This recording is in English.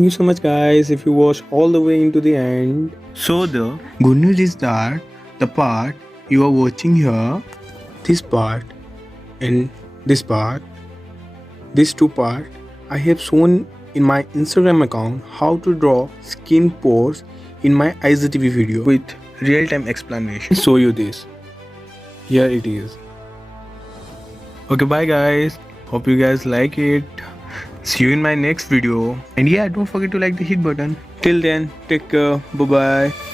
Thank you so much, guys, if you watch all the way into the end. So the good news is that the part you are watching here, This part and this part, these two part, I have shown in my Instagram account how to draw skin pores in my IGTV video with real-time explanation. show you this. Here it is. Okay, bye guys. Hope you guys like it. See you in my next video. And yeah, don't forget to like the hit button. Till then, take care. Bye bye.